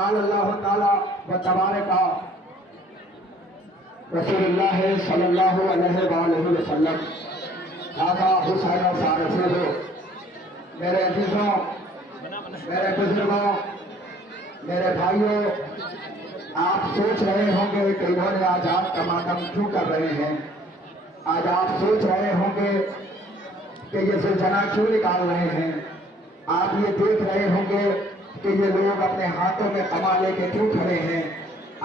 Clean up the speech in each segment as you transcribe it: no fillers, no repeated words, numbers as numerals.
قال اللہ تعالی و تبارک رسول اللہ صلی اللہ علیہ وآلہ وسلم دادا حسین فارسی ہو۔ میرے عزیزوں، میرے بزرگوں، میرے بھائیوں، آپ سوچ رہے ہوں گے کہ انہوں نے آج آپ کا ماتم کیوں کر رہے ہیں۔ آج آپ سوچ رہے ہوں گے کہ یہ زلزلہ کیوں نکال رہے ہیں۔ آپ یہ دیکھ رہے ہوں گے کہ یہ لوگ اپنے ہاتھوں میں کما لے کے کیوں کھڑے ہیں۔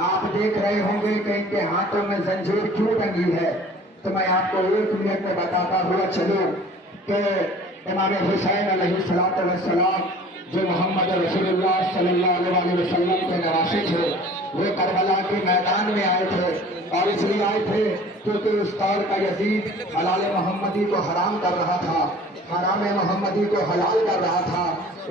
آپ دیکھ رہے ہوں گے کہ ان کے ہاتھوں میں زنجیر کیوں ٹنگی ہے۔ تو میں آپ کو 1 منٹ میں بتاتا ہوا چلوں کہ امام حسین علیہ السلام جو محمد رسول اللہ صلی اللہ علیہ وسلم کے نواسے تھے، وہ کربلا کے میدان میں آئے تھے، اور اس لیے آئے تھے کیونکہ اس دور کا یزید حلال محمدی کو حرام کر رہا تھا، حرام محمدی کو حلال کر رہا تھا۔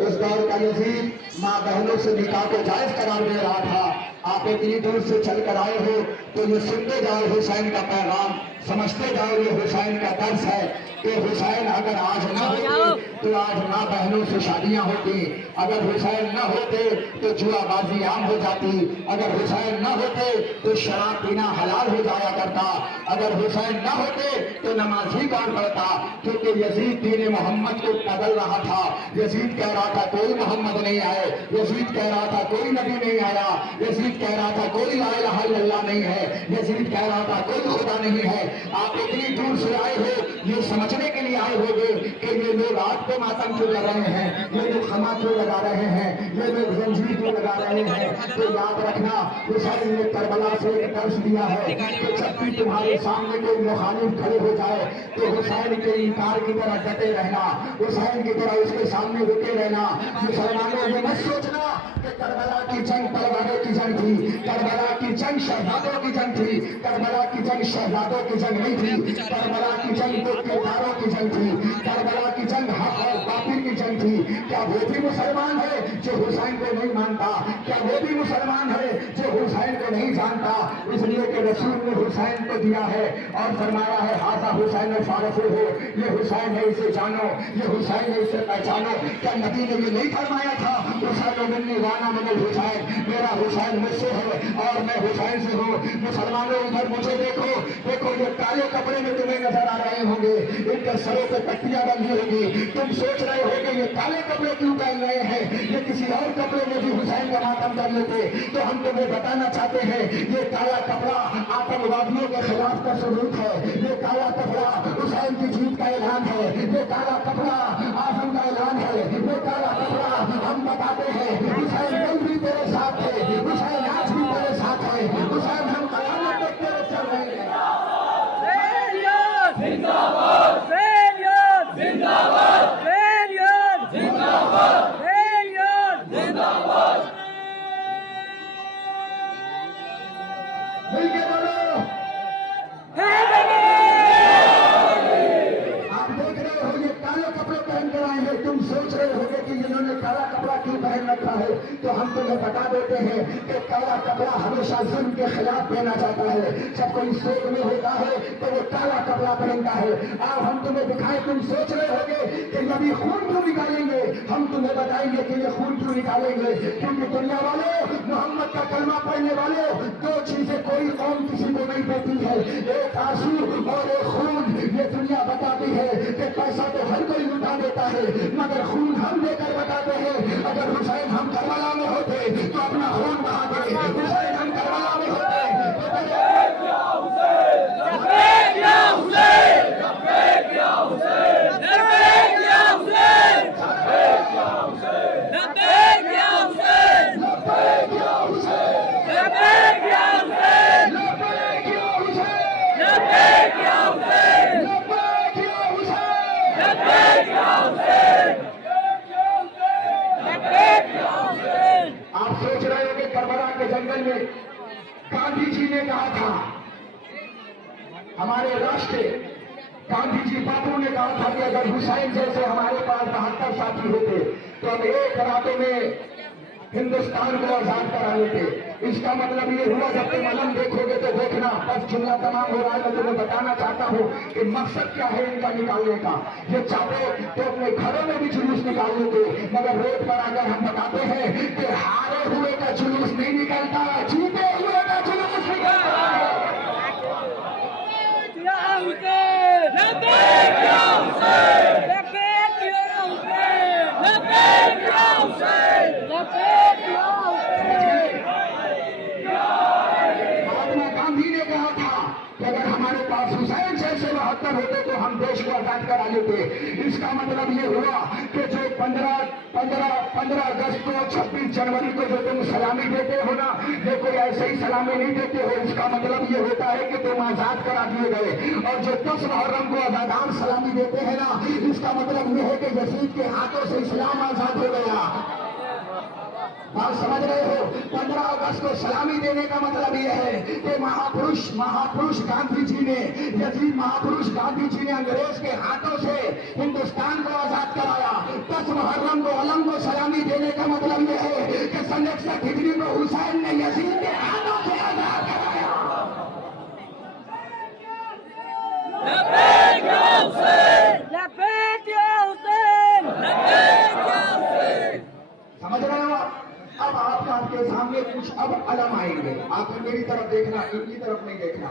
اس دور کا یزید ماں بہنوں سے نکاح کو جائز قرار دے رہا تھا۔ آپ اتنی دور سے چل کر آئے ہو تو یہ سنتے جاؤ حسین کا پیغام، سمجھتے جاؤ یہ حسین کا درس ہے کہ حسین اگر آج نہ ہوتے تو آج ماں بہنوں سے شادیاں ہوتی، اگر حسین نہ ہوتے تو جوا بازی عام ہو جاتی، اگر حسین نہ ہوتے تو شراب پینا حلال ہو جایا کرتا، اگر حسین نہ ہوتے تو نماز ہی کون پڑھتا، کیونکہ یزید دین محمد کو بدل رہا تھا۔ یزید کہہ رہا تھا کوئی محمد نہیں آئے، یزید کہہ رہا تھا کوئی نبی نہیں آیا، یزید کہہ رہا تھا کوئی لا الہ الا اللہ نہیں ہے، یزید کہہ رہا تھا کوئی خدا نہیں ہے۔ آپ اتنی دور سے آئے ہو یہ سمجھنے کے لیے آئے ہو گے کہ یہ لوگ آپ کو ماتم کیوں کر رہے ہیں، یہ لوگ خما کیوں لگا رہے ہیں، یہ لوگ زنجیر کیوں لگا رہے ہیں۔ تو یاد رکھنا حسین نے کربلا سے ایک درس دیا ہے کہ جب بھی تمہارے سامنے کوئی مخالف کھڑے ہو جائے تو حسین کے انکار کی طرح ڈٹے رہنا، حسین کی طرح اس کے سامنے رکے رہنا۔ مسلمانوں یہ مت سوچنا کہ کربلا کی جنگ تلواروں کی جنگ تھی، کربلا کی جنگ شہزادوں کی جنگ تھی، کربلا کی جنگ شہزادوں کی جنگ نہیں تھی، کربلا کی جنگ تو کرداروں کی جنگ تھی، کربلا کی جنگ حق اور باطل کی جنگ تھی۔ کیا وہ بھی مسلمان ہے جو حسین کو نہیں مانتا؟ کیا وہ بھی مسلمان ہے جو حسین کو نہیں جانتا؟ اس لیے کہ رسول نے حسین کو دیا ہے اور فرمایا ہے ھذا حسین فارسی ہو، یہ حسین ہے اسے جانو، یہ حسین ہے اسے پہچانو۔ کیا نبی نے یہ نہیں فرمایا تھا حسین منی وانا من الحسین، میرا حسین مجھ سے ہے اور میں حسین سے ہوں۔ مسلمانوں ادھر مجھے دیکھو، دیکھو یہ کالے کپڑے میں تمہیں نظر آ رہے ہوں گے، ان کے سروں پہ پٹیاں بندھی ہوگی، تم سوچ رہے ہو کہ یہ کالے کپڑے کیوں پہن رہے ہیں، یہ کسی اور کپڑے میں بھی حسین کا ماتم کر لیتے۔ تو ہم تمہیں بتانا چاہتے ہیں یہ کالا کپڑا آتنک وادیوں کے خلاف کا ثبوت ہے، یہ کالا کپڑا حسین کی جیت کا اعلان ہے، یہ کالا کپڑا آزم کا اعلان ہے، یہ کالا کپڑا ہم بتاتے ہیں حسین کل بھی تیرے ساتھ ہے، حسین آج بھی تیرے ساتھ ہے، حسین ہم قیامت تک تیرے چل رہے ہیں۔ زندہ باد زندہ باد زندہ باد زندہ باد۔ مل کے بولو، آپ دیکھ رہے ہو یہ کالے کپڑے پہن کر آئے ہیں، تم سوچ رہے ہو گے کہ انہوں نے کالا کپڑا کیوں پہن رکھا ہے، تو ہم تمہیں بتا دیتے ہیں کہ کالا کپڑا ہمیشہ ظلم کے خلاف پہنا جاتا ہے۔ جب کوئی سوگ میں ہوتا ہے تو وہ کالا کپڑا پہنتا ہے۔ اب ہم تمہیں دکھائیں، تم سوچ رہے ہو گے کہ نبی خون کیوں نکالیں گے، ہم تمہیں بتائیں گے کہ یہ خون کیوں نکالیں گے، کیونکہ دنیا والوں، محمد کا کلمہ پڑھنے والوں، 2 چیزیں کوئی قوم کسی کو نہیں دیتی ہے، ایک آنسو اور ایک خون۔ یہ دنیا بتاتی ہے کہ پیسہ تو ہر کوئی لٹا دیتا ہے مگر خون ہم دے کر بتاتے ہیں۔ اگر حسین ہم کربلا میں ہوتے تو اپنا خون بہاتے، حسین ہم کربلا میں ہوتے تو لبیک یا حسین، لبیک یا حسین، لبیک یا حسین، لبیک یا حسین، لبیک یا حسین، لبیک یا حسین، لبیک یا حسین، لبیک یا حسین، لبیک یا حسین، لبیک یا حسین، لبیک یا حسین۔ لبیک یا حسین، لبیک یا حسین۔ آپ سوچ رہے ہو کہ کربلا کے جنگل میں گاندھی جی نے کہا تھا، ہمارے راشٹر گاندھی جی باپو نے کہا تھا کہ اگر حسین جیسے ہمارے پاس 72 ساتھی ہوتے تو ہم ایک راتوں میں ہندوستان کو آزاد کرانے تھے. اس کا مطلب یہ ہوا جب تم علم دیکھو گے تو دیکھنا. بس جملہ تمام ہو رہا ہے. میں تمہیں بتانا چاہتا ہوں کہ مقصد کیا ہے ان کا نکالنے کا. یہ چاہتے تو اپنے گھروں میں بھی جلوس نکالنے تھے, مگر روڈ پر اگر ہم بتاتے ہیں کہ ہارے ہوئے کا جلوس نہیں نکلتا, جیتے ہوئے کا جلوس نکلتا ہے. مہاتما گاندھی نے کہا تھا کہ اگر ہمارے پاس حسین جیسے 72 ہوتے تو ہم دیش کو آزاد کرا لیتے. اس کا مطلب یہ ہوا کہ جو 15 اگست کو 26 جنوری کو جو تم سلامی دیتے ہو نا, یہ کوئی ایسے ہی سلامی نہیں دیتے ہو. اس کا مطلب یہ ہوتا ہے کہ تم آزاد کرا دیے گئے. اور جو 10 محرم کو آزادان سلامی دیتے ہیں نا, اس کا مطلب یہ ہے کہ یزید کے ہاتھوں سے اسلام آزاد ہو گیا. بات سمجھ رہے ہو؟ 15 اگست کو سلامی دینے کا مطلب یہ ہے کہ مہاپروش گاندھی جی نے, یزید مہاپروش گاندھی جی نے انگریز کے ہاتھوں سے ہندوستان کو آزاد کرایا. 10 محرم کو علم کو سلامی دینے کا مطلب یہ ہے کہ سن 61 ہجری کو حسین نے یزید کے ہاتھوں سے آزاد کرایا. سمجھ رہے ہو؟ اب آپ کے سامنے کچھ اب علم آئیں گے. آپ میری طرف دیکھنا, ان کی طرف نہیں دیکھنا.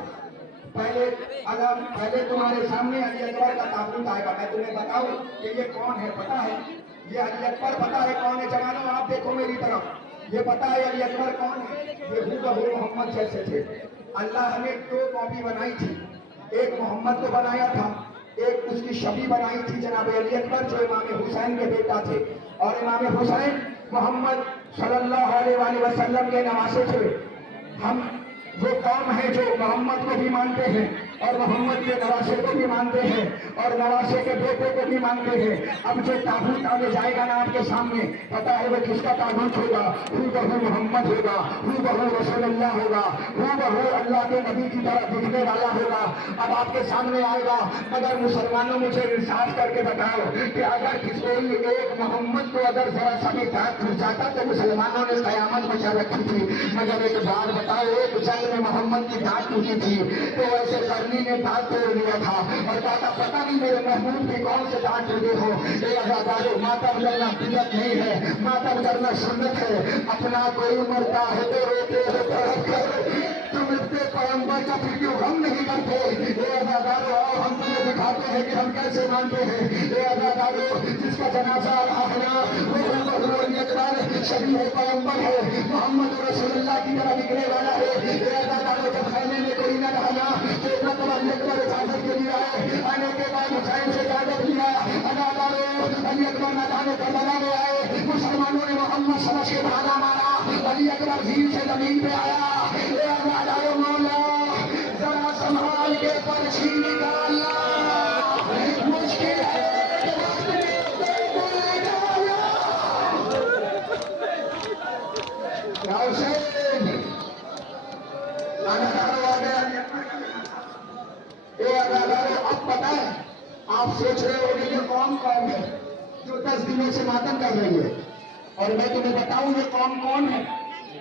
پہلے تمہارے سامنے علی اکبر کا تابوت آئے گا. میں تمہیں بتاؤں کہ یہ کون ہے, پتا ہے؟ یہ علی اکبر پتا ہے کون ہے؟ جوانوں آپ دیکھو میری طرف. یہ پتا ہے علی اکبر کون ہے؟ یہ ہو محمد جیسے تھے. اللہ نے 2 کاپی بنائی تھی. ایک محمد کو بنایا تھا, ایک اس کی شبیہ بنائی تھی جناب علی اکبر جو امام حسین کے بیٹا تھے. اور امام حسین محمد صلی اللہ علیہ وآلہ وسلم کے نواسے تھے. ہم وہ قوم ہے جو محمد کو بھی مانتے ہیں اور محمد کے نواسے کو بھی مانتے ہیں اور نواسے کے بیٹے کو بھی مانتے ہیں. اب جو تابوت آگے جائے گا نا آپ کے سامنے, پتا ہے وہ کس کا تابوت ہوگا؟ ہو بہو محمد ہوگا, ہو بہو رسول اللہ ہوگا, ہو بہو اللہ کے نبی کی طرح دکھنے والا ہوگا. اب آپ کے سامنے آئے گا. مگر مسلمانوں مجھے انصاف کر کے بتاؤ کہ اگر کسی ایک محمد کو اگر ذرا سا بھی داغ پھر جاتا تو مسلمانوں نے قیامت مچا رکھی تھی. مگر ایک بات بتاؤ, ایک جنگ میں محمد کی داغ ٹوٹی تھی تو ایسے کرنی نے داغ توڑ لیا تھا اور کہا پتا نہیں میرے محبوب کی کون سے داغ ٹوٹے ہو. اے آزادارو, ماتم کرنا بدعت نہیں ہے, ماتم کرنا سنت ہے. اپنا کوئی مرتا ہے تو روتے ہو تڑپ کر, تم اتنے پیغمبر کا پھر کیوں غم نہیں کرتے؟ اے آزادارو, آؤ ہم تمہیں دکھاتے ہیں کہ ہم کیسے مانتے ہیں. اے آزادارو, جس کا جنازہ آخرا وہ علی اکبر شبیہ پیغمبر ہے, محمد رسول اللہ کی طرح نکلنے والا ہے. اے آزادارو, جب خیمے میں کوئی نہ رہا تو علی اکبر اجازت کے لیے آئے, آنے کے بعد حسین سے اجازت لیا. آزادارو, علی اکبر میدان کربلا میں آئے, مسلمانوں نے محمد سمجھ کے بھالا مارا, علی اکبر زیر سے زمین پہ آیا. اے آزادارو مولا, ذرا سنبھال کے پرچھی نکالنا, مشکل ہے اب پتا ہے. آپ سوچ رہے ہو کہ یہ کون ہے جو 10 دنوں سے ماتم کر رہی ہے, اور میں تمہیں بتاؤں یہ کون ہے.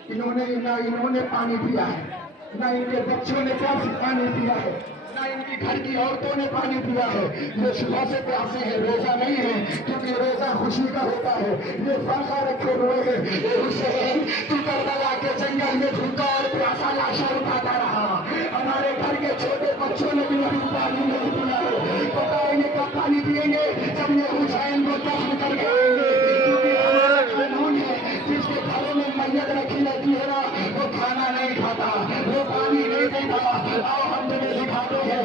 انہوں نے پانی پیا ہے, نہ ان کے بچوں نے پانی پیا ہے, نہ ان کی گھر کی عورتوں نے پانی پیا ہے. یہ صبح سے پیاسے ہیں, روزہ نہیں ہے کیونکہ روزہ خوشی کا ہوتا ہے. یہ فاقہ رکھے ہوئے ہیں. حسین, تو کربلا کے جنگل میں بھوکا اور پیاسا لاشیں اٹھاتا رہا. ہمارے گھر کے چھوٹے بچوں نے بھی ابھی پانی نہیں پیا ہے. پتا انہیں کب پانی پیئیں گے؟ جب یہ حسین کو دفن کر کے آئیں گے. کیونکہ ہمارا قانون ہے, جس کے گھروں میں میت رکھی رہتی ہے نا, وہ کھانا نہیں کھاتا, وہ پانی نہیں پیتا. آؤ ہم تمہیں دکھاتے ہیں.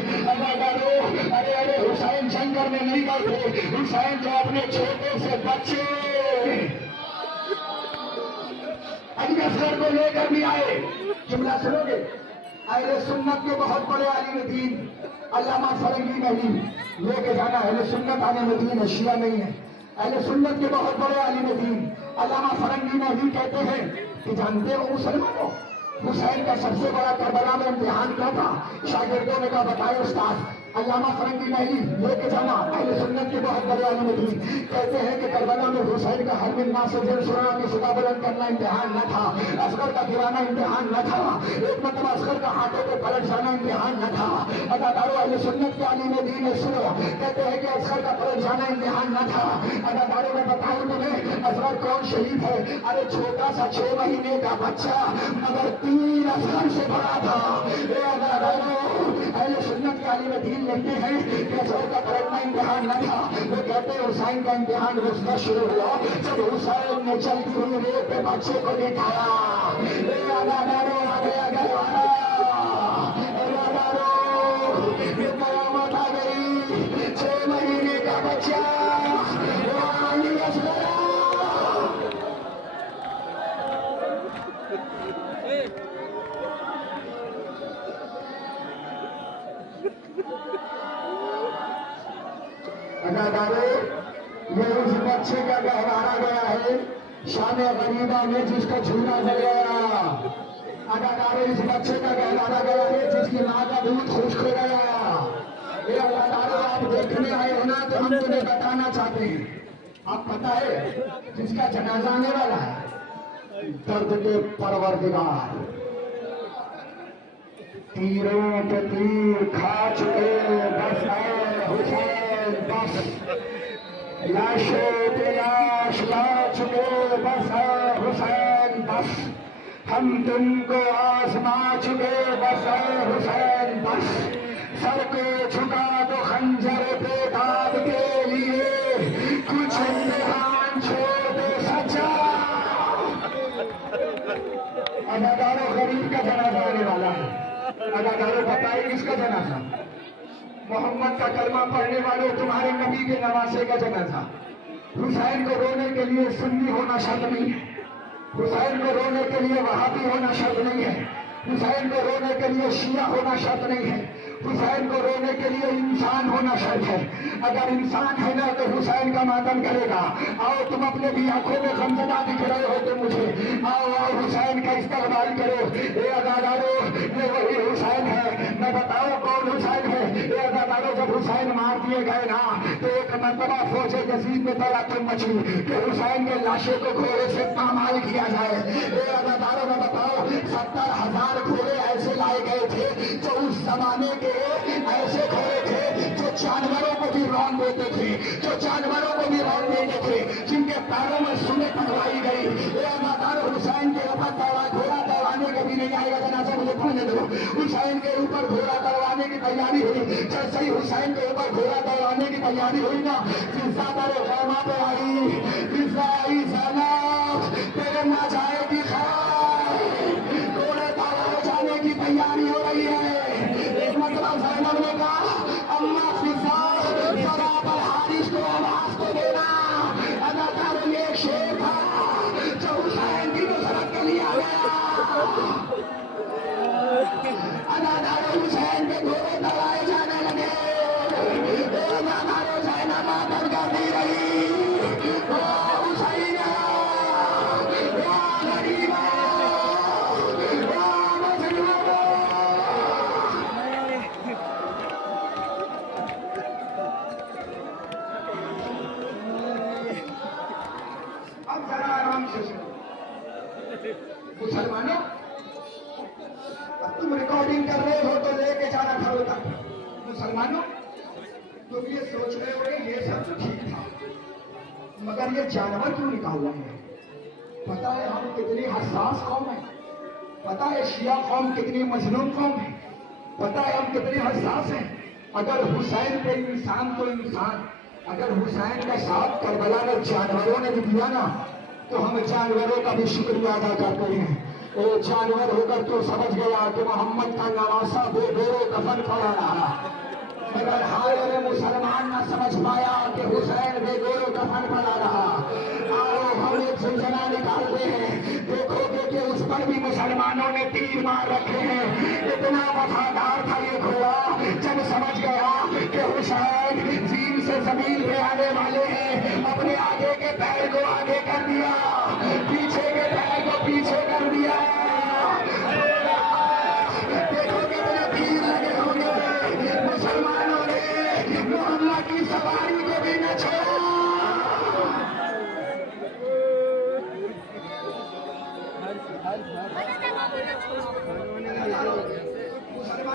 ارے حسین جنگ کرنے نہیں گئے تھے. حسین جو اپنے چھوٹے سے بچے علی اصغر کو لے کر بھی آئے. جملہ سنو گے؟ اہل سنت کے بہت بڑے عالم دین علامہ فرنگی محلی لے کے جانا. اہل سنت عالم دین ہے, شیعہ نہیں ہے. اہل سنت کے بہت بڑے عالم دین علامہ فرنگی محلی کہتے ہیں کہ جانتے ہو مسلمانوں, حسین کا سب سے بڑا کربلا میں امتحان کیا تھا؟ شاگردوں نے کہا بتائے استاد. علامہ فرنگی محلی لے کے جانا. اہل سنت کے بہت بڑے عالم دین کہتے ہیں کہ کربلا میں حسین کا ہر ملنا سے دل سنا کی صدا بلند کرنا امتحان نہ تھا، اصغر کا گرانا امتحان نہ تھا، ایک مرتبہ اصغر کا ہاتھوں پہ پلٹ جانا امتحان نہ تھا۔ اداکاروں اہل سنت کے عالم دین سنو، کہتے ہیں کہ اصغر کا پلٹ جانا امتحان نہ تھا۔ اداکاروں میں بتاؤں تمہیں اصغر کون شہید ہے؟ ارے چھوٹا سا 6 مہینے کا بچہ مگر 3 اصغر سے بڑا تھا۔ اے اداکاروں اہل سنت کے عالم دین لکھتے ہیں کہ اصغر کا پلٹنا امتحان نہ تھا، وہ کہتے ہیں حسین کا امتحان اس کا شروع ہوا جب حسین نے چلتی ہوئی ریت پہ بچے کو بٹھایا۔ اے اداکاروں آ گیا گھر والا، اے اداکاروں یہ قیامت آ گئی، 6 مہینے کا بچہ علی اصغر۔ یہ اس بچے کا گہرایا گیا ہے، شان غریبہ میں جس کا جھولا جل گیا۔ اداکاروں اس بچے کا گہرایا گیا ہے جس کی ماں کا دودھ خشک ہو گیا۔ یہ اداکاروں آپ دیکھنے آئے ہو نا تو ہم تمہیں بتانا چاہتے ہیں، آپ پتہ ہے جس کا جنازہ آنے والا ہے، درد کے پروردگار، تیروں پہ تیر کھا چکے بس اے حسین بس، لاشوں پہ لاش لا چکے بس اے حسین بس، ہم تم کو آزما چکے بس اے حسین بس، سر کو جھکا دو خنجر پہ داد کے لیے، کچھ امتحان چھوڑ دو سچا۔ اداکاروں غریب کا جنازہ آنے والا ہے۔ اداکاروں بتائیں کس کا جنازہ؟ محمد کا کلمہ پڑھنے والے تمہارے نبی کے نواسے کا جنازہ۔ حسین کو رونے کے لیے سنی ہونا شرط نہیں ہے، حسین کو رونے کے لیے وہابی ہونا شرط نہیں ہے، حسین کو رونے کے لیے شیعہ ہونا شرط نہیں ہے، حسین کو رونے کے لیے انسان ہونا شرط ہے۔ اگر انسان ہے نا تو حسین کا ماتم کرے گا۔ آؤ تم اپنے بھی آنکھوں میں غمزدہ دکھ رہے ہو تو مجھے آؤ آؤ حسین کا استقبال کرو۔ اے اداکاروں یہ وہی حسین ہے، میں بتاؤں کون حسین ہے؟ اے اداکاروں جب حسین مار دیے گئے نا تو ایک مرتبہ فوج یزید میں تلاطم مچی کہ حسین کے لاشوں کو گھوڑے سے پامال کیا جائے۔ اے اداکاروں میں بتاؤ 70,000 گھوڑے ایسے لائے گئے تھے جو اس زمانے کے ایسے گھوڑے تھے جو جانوروں کو بھی رون دیتے تھے، جو جانوروں کو بھی رون دیتے تھے، جن کے پیروں میں سنیں پڑوائی گئی۔ اے اداکاروں حسین کے اوپر گھوڑا دوڑانے کا بھی نہیں آئے گا جنازہ مجھے پڑھنے دو۔ حسین کے اوپر گھوڑا دوڑانے کی تیاری ہوئی، جیسے ہی حسین کے اوپر گھوڑا دوڑانے کی تیاری ہوئی نا فضا پر غیمہ پہ آئی، فضا آئی زینب تیرے نہ جائے گی خیر، گھوڑے دوڑائے جانے کی تیاری ہو رہی ہے۔ ایک مرتبہ زینب نے کہا اماں فضا ذرا پر حارث کو آواز تو دینا۔ اداکاروں میں ایک شیر تھا جو حسین کی نصرت کے لیے آیا۔ اداکاروں حسین کے گھوڑے دوڑائے جانے لگے، اداکاروں زینب ماتم کرتی رہی، حسین غریبا مظلوم۔ اب ذرا آرام سے سنو مسلمانوں، اب تم ریکارڈنگ کر رہے ہو تو لے کے جانا گھروں تک۔ مسلمانوں تم یہ سوچ رہے ہو کہ یہ سب تو ٹھیک تھا مگر یہ جانور کیوں نکال رہے ہیں؟ پتا ہے ہم کتنی حساس قوم ہیں، پتا ہے شیعہ قوم کتنی مظلوم قوم ہے، پتا ہے ہم کتنے حساس ہیں۔ اگر حسین پہ انسان تو انسان، اگر حسین کا ساتھ کربلا میں جانوروں نے بھی دیا نا تو ہم جانوروں کا بھی شکریہ ادا کرتے ہیں۔ اے جانور ہو کر تو سمجھ گیا کہ محمد کا نواسا بے گورو کفن پڑا رہا، مگر حال مسلمان نہ سمجھ پایا کہ حسین بے گورو کفن پڑا رہا۔ آؤ ہم ایک زلزلہ نکالتے ہیں، دیکھو گے کہ اس پر بھی مسلمانوں نے تیر مار رکھے ہیں۔ اتنا وفادار تھا یہ گھوڑا، جب سمجھ گیا کہ حسین زین سے زمین پہ آنے والے ہیں، اپنے آگے کے پیر کو آگے کر دیا، پیچھے کے پیر کو پیچھے کر دیا۔ دیکھو کتنے تیر لگے ہوں گے، مسلمانوں نے محمد کی سواری کو بھی نہ چھوڑا۔